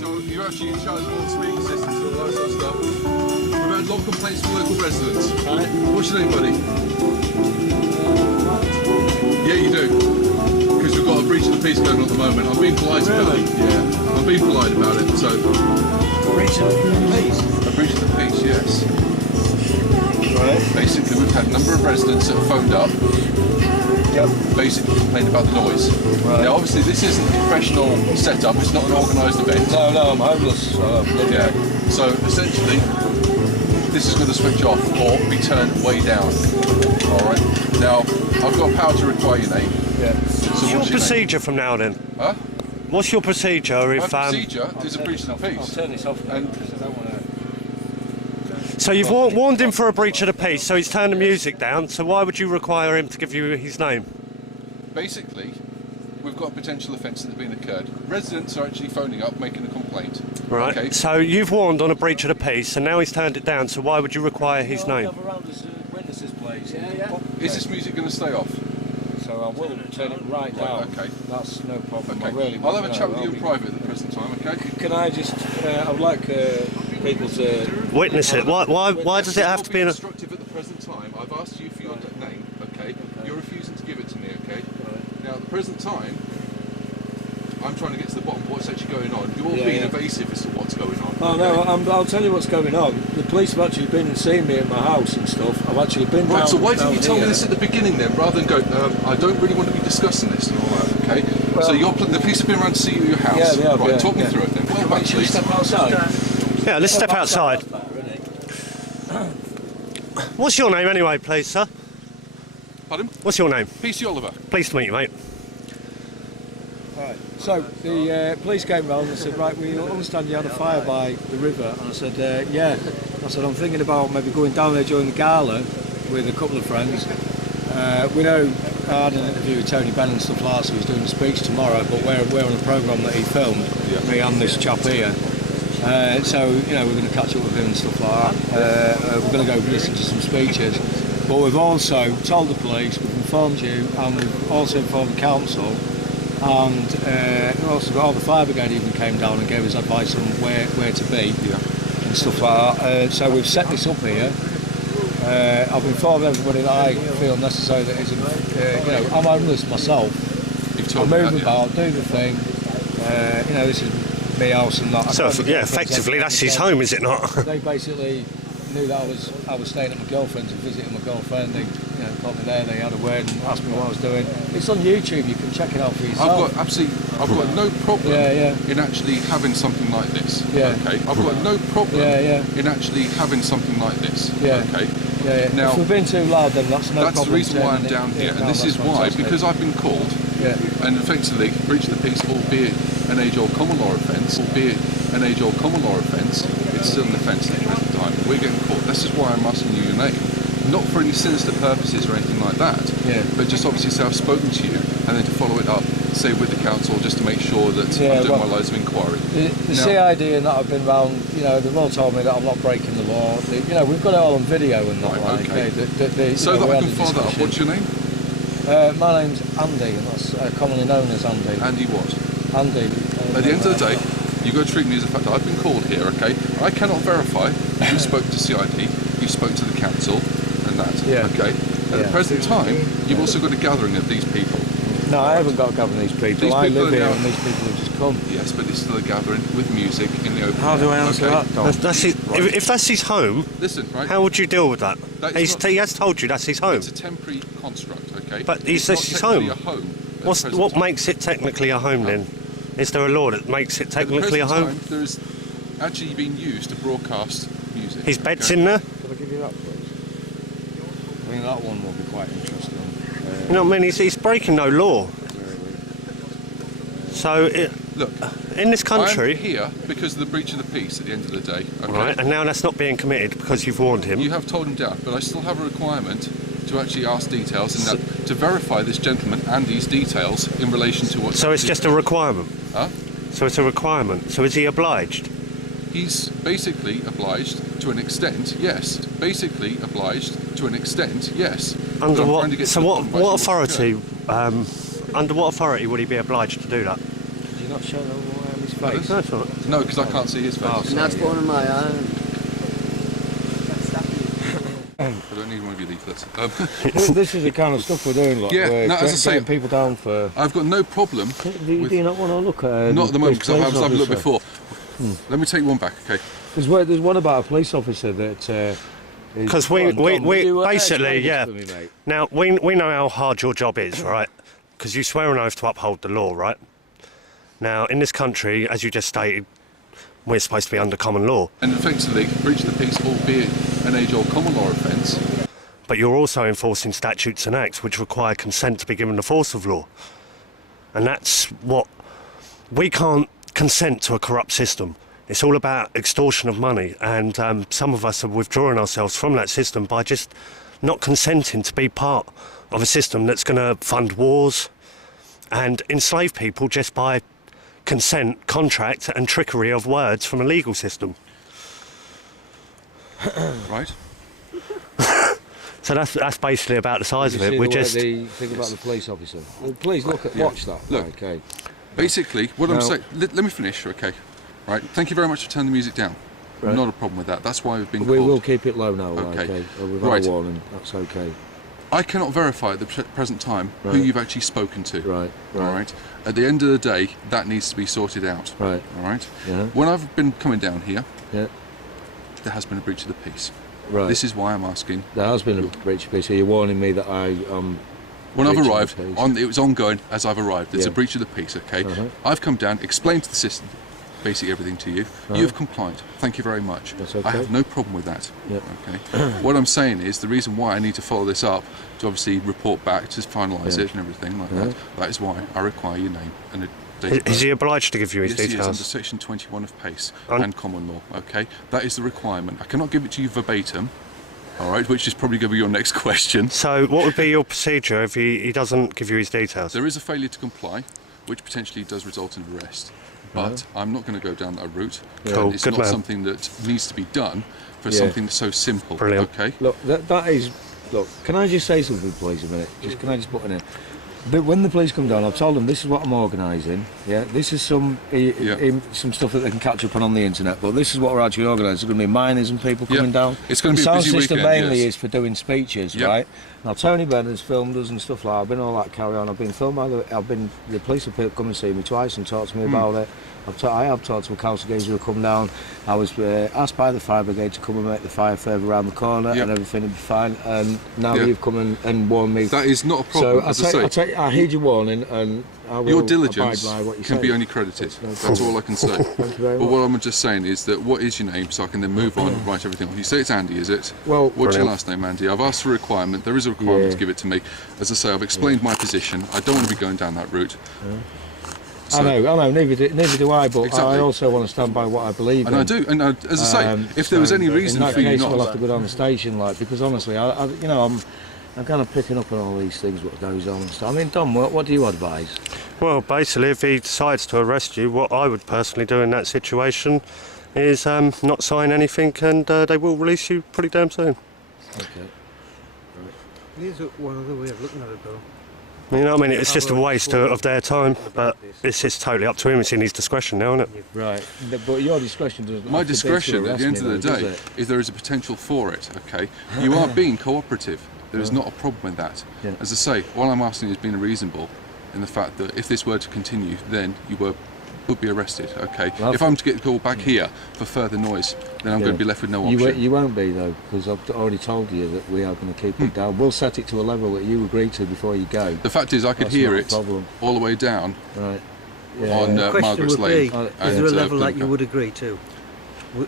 You're actually in charge of all the speaker systems and all that sort of stuff. We've had a lot of complaints from local residents. Right. What's your name, buddy? Yeah, you do. Because we've got a breach of the peace going on at the moment. I'm being polite about it. Yeah, I'm being polite about it. So. Breach of the peace? A breach of the peace, yes. Right. Basically, we've had a number of residents that have phoned up. Yep. Basically complained about the noise. Right. Now obviously this isn't a professional setup, it's not an organised event. No, I'm homeless. Yeah. So essentially this is going to switch off or be turned way down. Alright. Now I've got power to require your name. Yeah. So what's your procedure from now then? Huh? What's your procedure if My procedure is a breach of the peace. I'll turn this off and because I don't want to. So you've warned him for a breach of the peace, so he's turned the music down, so why would you require him to give you his name? Basically, we've got a potential offence that's been occurred. Residents are actually phoning up, making a complaint. Right, okay. So you've warned on a breach of the peace, and now he's turned it down, so why would you require his name? Witnesses, please. Yeah. Is this music going to stay off? So I will turn it right down. Okay. That's no problem. Okay. I'll have a chat with you in private at the present time, okay? Can I just, I would like people to... Witness it. Why does it have to be in a... Constructive at the present time. I've asked you for your name, okay? You're refusing to give it to me, okay? Now at the present time, I'm trying to get to the bottom of what's actually going on. You're being evasive as to what's going on. Oh okay? no, I'll tell you what's going on. The police have actually been and seen me at my house and stuff. I've actually been Right, down, so why didn't you tell me here. this at the beginning then, rather than go, I don't really want to be discussing this and all that, okay? Well, so the police have been around to see you at your house. Yeah, they have, right, yeah, talk me through it then. Whereabouts, Should we please? step outside? Yeah, let's step outside. What's your name anyway, please, sir? Pardon? What's your name? PC Oliver. Pleased to meet you, mate. Right. So the police came round and said, right, we understand you had a fire by the river. And I said, yeah. I said, I'm thinking about maybe going down there during the gala with a couple of friends. We know I had an interview with Tony Benn and stuff like that, so he's doing a speech tomorrow, but we're on a programme that he filmed, me and this chap here. So, you know, we're going to catch up with him and stuff like that. We're going to go listen to some speeches. But we've also told the police, we've informed you, and we've also informed the council. And also all the fire brigade even came down and gave us advice on where to be and stuff like that. So we've set this up here. I've informed everybody that I feel necessary that isn't, you know, I'm homeless myself. I move about, do the thing. You know, this is my house and that. So, yeah, effectively that's his home, is it not? They basically knew that I was staying at my girlfriend's and visiting my girlfriend. They, you know, got me there. They had a word and asked me what I was doing. It's on YouTube. You can check it out for yourself. I've got no problem in actually having something like this. Yeah. Okay. I've got no problem in actually having something like this. Yeah. Okay. Yeah. Now, if we've been too loud, then that's no problem. That's the reason why I'm down here, and this is why, because I've been called, and effectively breach of the peace, albeit an age-old common law offence, it's still an offence at the present time. We're getting caught. This is why I'm asking you your name, not for any sinister purposes or anything like that, but just obviously say I've spoken to you, and then to follow it up, say with the council, just to make sure that I'm doing my loads of inquiry. The CID and that I've been round, you know, they've all told me that I'm not breaking the law. You know, we've got it all on video and that. Right, okay. So that I can follow that up. What's your name? My name's Andy, and that's commonly known as Andy. Andy what? Andy. At the end of the day, you've got to treat me as a fact that I've been called here, okay? I cannot verify you spoke to CID, you spoke to the council, and that, okay? At the present time, you've also got a gathering of these people. No, I haven't got a gathering of these people. I live here and these people have just come. Yes, but it's still a gathering with music in the open. How do I answer that, Tom? If that's his home, listen, right? How would you deal with that? He has told you that's his home. It's a temporary construct, okay? But it's that's his home. A home What makes it technically a home then? Is there a law that makes it technically a home? There's actually being used to broadcast music. His bed's in there? Can I give you that, please? I think that one will be quite interesting. You know what I mean? He's breaking no law. So, look, in this country... I'm here because of the breach of the peace at the end of the day. Okay? Right, and now that's not being committed because you've warned him. You have told him down, but I still have a requirement to actually ask details and that, to verify this gentleman and these details in relation to what... So it's just a requirement? Huh? So it's a requirement. So is he obliged? He's basically obliged to an extent, yes. Basically obliged to an extent, yes. Under what? So what authority? Under what authority would he be obliged to do that? Do you not showing on his face. That's all right. No, because I can't see his face. Oh, And that's one of my own. I don't need one of your leaflets. This is the kind of stuff we're doing, like, Yeah, we're no, as I say, getting people down for... I've got no problem. Do you not want to look at Not at the moment, because I've had a look before. Hmm. Let me take one back, okay? There's one about a police officer that... Because we basically, yeah. Me, mate? Now, we know how hard your job is, right? Because you swear an oath to uphold the law, right? Now, in this country, as you just stated, we're supposed to be under common law. And effectively, breach of the peace, albeit an age-old common law offence. But you're also enforcing statutes and acts which require consent to be given the force of law. And that's what... We can't consent to a corrupt system. It's all about extortion of money, and some of us are withdrawing ourselves from that system by just not consenting to be part of a system that's going to fund wars and enslave people just by consent, contract and trickery of words from a legal system. Right? So that's basically about the size of it. We're just... the thing about the police officer. Well, please watch that. Look. Okay. Basically, what I'm Now- saying... Let me finish, okay? Right, thank you very much for turning the music down. Right. Not a problem with that. That's why we've been We called. will keep it low now, Okay. okay? We've Right. had a warning, that's okay. I cannot verify at the present time who Right. you've actually spoken to. Right, All right. right. At the end of the day, that needs to be sorted out. Right. All right. Yeah. When I've been coming down here, Yeah. there has been a breach of the peace. Right. This is why I'm asking. There has been a breach of peace, so you're warning me that I When I've breach of the arrived, peace. it was ongoing as I've arrived. It's Yeah. a breach of the peace. Okay. Uh-huh. I've come down, explained to the system, basically everything to you. You've complied. Thank you very much. That's I okay. have no problem with that. Yeah. Okay. What I'm saying is the reason why I need to follow this up to obviously report back to finalise Yeah. it and everything like Yeah. that. That is why I require your name and a date of birth. Is he obliged to give you his Yes, he is under details? section 21 of PACE Un- and common law. Okay, that is the requirement. I cannot give it to you verbatim. All right, which is probably going to be your next question. So what would be your procedure if he doesn't give you his details? There is a failure to comply, which potentially does result in arrest. But I'm not going to go down that route. Cool, And it's good not man. something that needs to be done for Yeah. something so simple. Brilliant. Okay. Look, that is... Look, can I just say something, please, a minute? Can I just put in it? But when the police come down, I've told them this is what I'm organising. Yeah, this is some stuff that they can catch up on the internet. But this is what we're actually organising. There's going to be miners and people coming down. It's going to the be a sound busy system weekend, mainly yes. is for doing speeches, Yep. right? Now Tony Bennet's filmed us and stuff like that. I've been all that carry on. I've been filmed by the police have come and see me twice and talked to me about it. I have talked to a council guys who have come down. I was asked by the fire brigade to come and make the fire further around the corner Yep. and everything would be fine. And now Yeah. you've come and warned me. That is not a problem. So as I say, I heed your warning and I will your diligence abide by what you can say. be only credited. No That's all I can say. Thank you very But much. what I'm just saying is that what is your name, so I can then move on and write everything off. You say it's Andy, is it? Well, what's your Brilliant. last name, Andy? I've asked for a requirement. There is a requirement Yeah. to give it to me. As I say, I've explained my position. I don't want to be going down that route. I know, neither do I, but Exactly. I also want to stand by what I believe And in. I do. And as I say, if there was any reason in that for you case, not, we'll have to go down the station, like, because honestly, I'm kind of picking up on all these things, what goes on and stuff. I mean, Dom, what do you advise? Well, basically, if he decides to arrest you, what I would personally do in that situation is not sign anything, and they will release you pretty damn soon. Okay. Here's one other way of looking at it, though. You know what I mean? It's just a waste of their time, but it's just totally up to him. It's in his discretion now, isn't it? Right, but your discretion doesn't. my have to be to discretion at the end arrest of me, the though, day does it? is there is a potential for it. Okay, you are being cooperative. There is not a problem with that. Yeah. As I say, all I'm asking is being reasonable in the fact that if this were to continue, then you would be arrested. Okay, Well, if I'm to get called back here for further noise, then I'm Yeah. going to be left with no You option. won't be though, because I've already told you that we are going to keep it down. We'll set it to a level that you agree to before you go. The fact is, I could That's hear not a it problem. all the way down Right. on Question Margaret's would Lane. be, and, is there a level that you Glencoe. would agree to?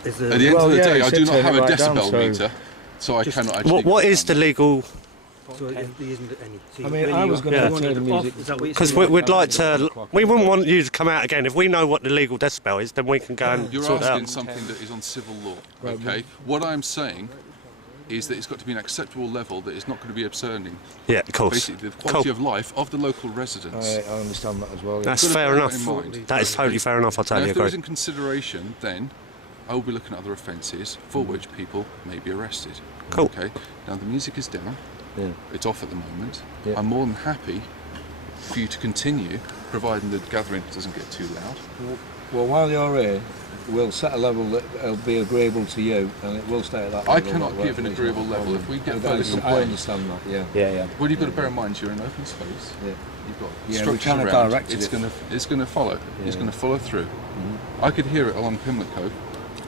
Is there At the end Well, of the yeah, day, you I said do not turn have it a right down, decibel so- meter, so I cannot actually. What is the legal... So there isn't any. So I mean, really I you was going Yeah. to want turn it the off, music. is that what you're Because saying? we'd like to... We wouldn't want you to come out again. If we know what the legal decibel is, then we can go and You're sort it asking out. something that is on civil law, Right, okay? What I'm saying is that it's got to be an acceptable level that is not going to be upsetting Yeah, of course. basically the quality Cool. of life of the local residents. I understand that as well. Yeah. That's Gotta fair bear enough. that in mind. That is totally fair enough, I Now, totally if there agree. isn't consideration, then I will be looking at other offences for which people may be arrested. Cool. Okay. Now the music is down. Yeah. It's off at the moment. Yeah. I'm more than happy for you to continue providing the gathering doesn't get too loud. Well, while you're here, we'll set a level that will be agreeable to you, and it will stay at that level. I cannot give an agreeable level. If we get further I complaints, understand that, yeah. Yeah. well, you've got to bear in mind you're in open space. Yeah. You've got Yeah, we structures kind of around. directed It's it. going to follow. It's going to follow through. I could hear it along Pimlico,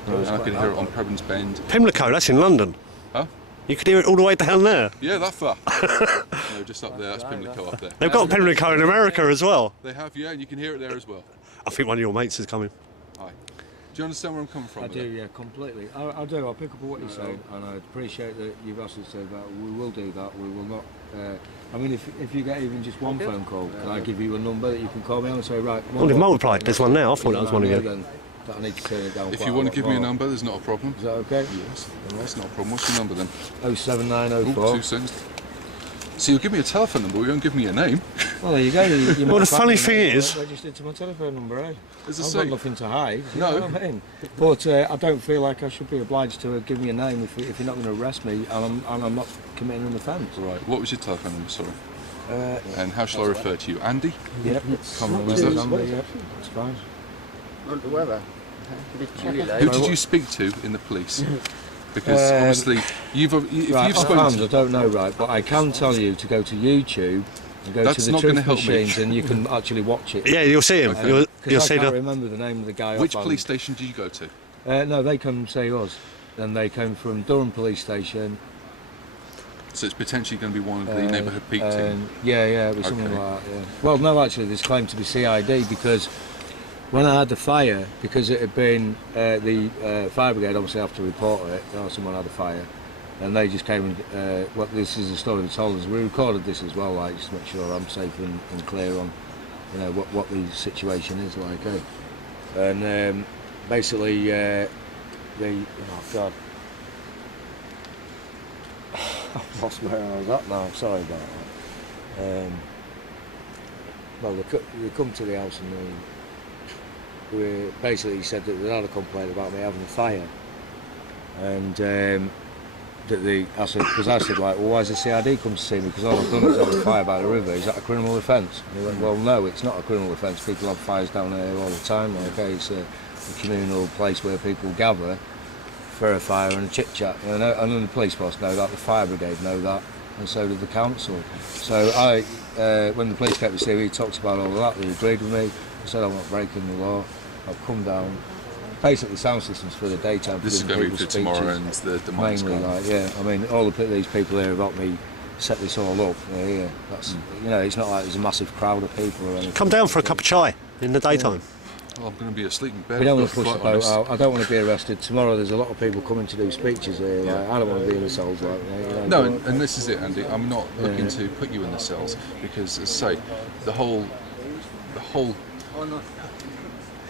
and I could hear it on Prebend's Bend. Pimlico, that's in London. Huh? You could hear it all the way down there. Yeah, that far. No, just up there. That's Pimlico up there. They've got Pimlico in America as well. They have, yeah, and you can hear it there as well. I think one of your mates is coming. Hi. Do you understand where I'm coming from? I with do, that? yeah, completely. I do. I'll pick up on what you're saying, and I appreciate that you've asked us to do that. We will do that. We will not. I mean, if you get even just one phone call, can I give you a number that you can call me on and say, right? Oh, they've multiplied. There's one now. I thought that was one of you. Then that I need to turn it down. If quite you a want lot to give me a more. number, there's not a problem. Is that okay? Yes, that's not a problem. What's your number then? 07904. 2 seconds. So you'll give me a telephone number, you won't give me your name. Well, there you go. You Well, might the funny find me thing is- registered to my telephone number, eh? As I I've say, got nothing to hide. You No. know what I mean? But I don't feel like I should be obliged to give me a name if you're not going to arrest me and I'm not committing an offence. right, what was your telephone number, sorry? Uh, And how shall I refer to you? Andy? Yep, common Is that- number, yep, it's fine. Not the weather. It's chilly Who though. did you speak to in the police? Because obviously, if Right, you've offhand, spoken I to... don't know, right, but I can tell you to go to YouTube and go That's to the not gonna truth help me. machines and you can actually watch it. Yeah, you'll see him. Okay. You'll Because I see can't the. remember the name of the guy Which offhand. police station do you go to? No, they come say us. And they came from Durham police station. So it's potentially going to be one of the neighbourhood peak team. Yeah, it was something Okay. like that, yeah. Well, no, actually, there's claimed to be CID because when I had the fire, because it had been the fire brigade obviously have to report it, someone had a fire, and they just came and, this is the story they told us. We recorded this as well, like, just to make sure I'm safe and clear on, what the situation is like, eh? And basically, oh God. I've lost where I was at now, sorry about that. Well, they come to the house and we basically said that they had a complaint about me having a fire. And I said, like, well, why has the CID come to see me? Because all I've done is have a fire by the river. Is that a criminal offence? And he went, well, no, it's not a criminal offence. People have fires down here all the time. Okay, it's a communal place where people gather for a fire and a chit chat. And then the police force know that, the fire brigade know that, and so did the council. So when the police came to see me, he talked about all of that. They agreed with me. I said I'm not breaking the law. I've come down. Basically, sound systems for the daytime. This is going to be for tomorrow and the demand's mainly, gone. like, yeah. I mean, all these people here about me set this all up. Yeah. That's it's not like there's a massive crowd of people or anything. Come down for a cup of chai in the daytime. Well, I'm going to be asleep in bed. We don't want to to push the boat out. I don't want to be arrested. Tomorrow there's a lot of people coming to do speeches here. Like, I don't want to be in the cells like that. No, and this is it, Andy. I'm not looking to put you in the cells because, as I say, the whole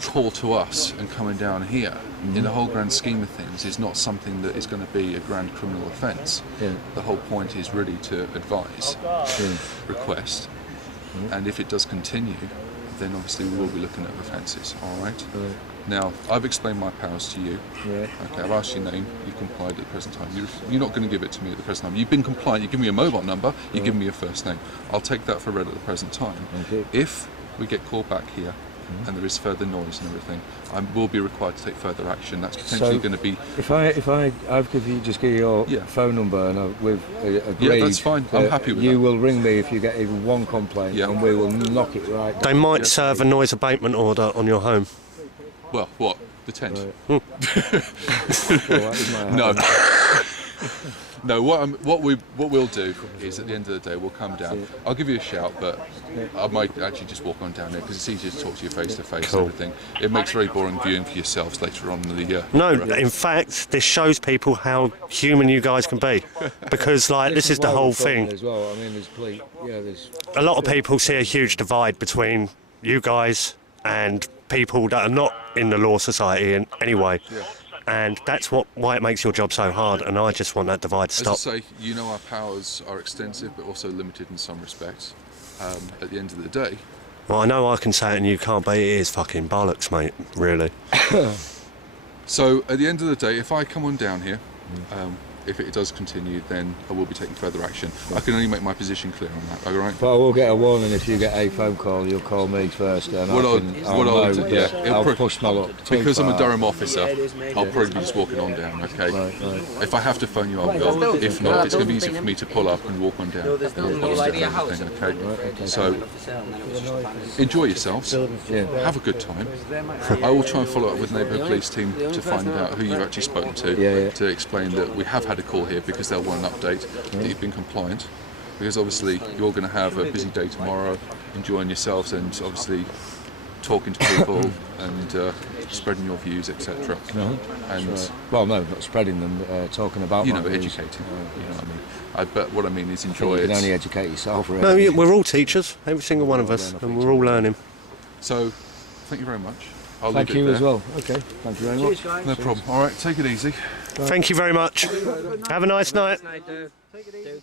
call to us and coming down here, in the whole grand scheme of things, is not something that is going to be a grand criminal offence. Yeah. The whole point is really to advise, request, and if it does continue, then obviously we will be looking at offences. All right. Now, I've explained my powers to you. Yeah. Okay, I've asked your name. You've complied at the present time. You're not going to give it to me at the present time. You've been compliant. You give me your mobile number. You give me your first name. I'll take that for read at the present time. Okay. If we get called back here and there is further noise and everything, I will be required to take further action. That's potentially going to be. If I give you your Yeah. phone number and we've agreed. Yeah, that's fine. I'm happy with you that. will ring me if you get even one complaint, Yeah. and we will knock it right down. They might serve a noise abatement order on your home. Well, what? The tent? Well, that is my No. habit. No, what we'll do is at the end of the day we'll come down. I'll give you a shout, but I might actually just walk on down there because it's easier to talk to you face to face and everything. It makes very boring viewing for yourselves later on in the No, in fact, this shows people how human you guys can be. Because, like, this is the why whole we're talking thing. as well. I mean, there's A lot of people see a huge divide between you guys and people that are not in the law society in anyway. And that's why it makes your job so hard, and I just want that divide to As stop. I say, you know our powers are extensive but also limited in some respects. At the end of the day, Well, I know I can say it and you can't, but it is fucking bollocks, mate, really. so at the end of the day, if I come on down here, if it does continue, then I will be taking further action. I can only make my position clear on that. All right. But I will get a warning if you get a phone call. You'll call me first, and I'll push my luck. Because I'm a Durham officer, I'll probably be just walking on down. Okay. Right. If I have to phone you, I will. If not, it's going to be easy for me to pull up and walk on down. Okay. So enjoy yourselves. Have a good time. I will try and follow up with the neighbourhood police team to find out who you've actually spoken to explain that we have had a call here because they'll want an update that you've been compliant, because obviously you're going to have a busy day tomorrow, enjoying yourselves and obviously talking to people and spreading your views, etc. And well, no, not spreading them, talking about educating. You know what I mean. But what I mean is enjoy it. You can only educate yourself. Really. No, we're all teachers, every single one of us, and we're all learning. So, thank you very much. Thank you as well. Okay, thank you very much. No problem. All right, take it easy. Thank you very much. Have a nice night. Take it easy.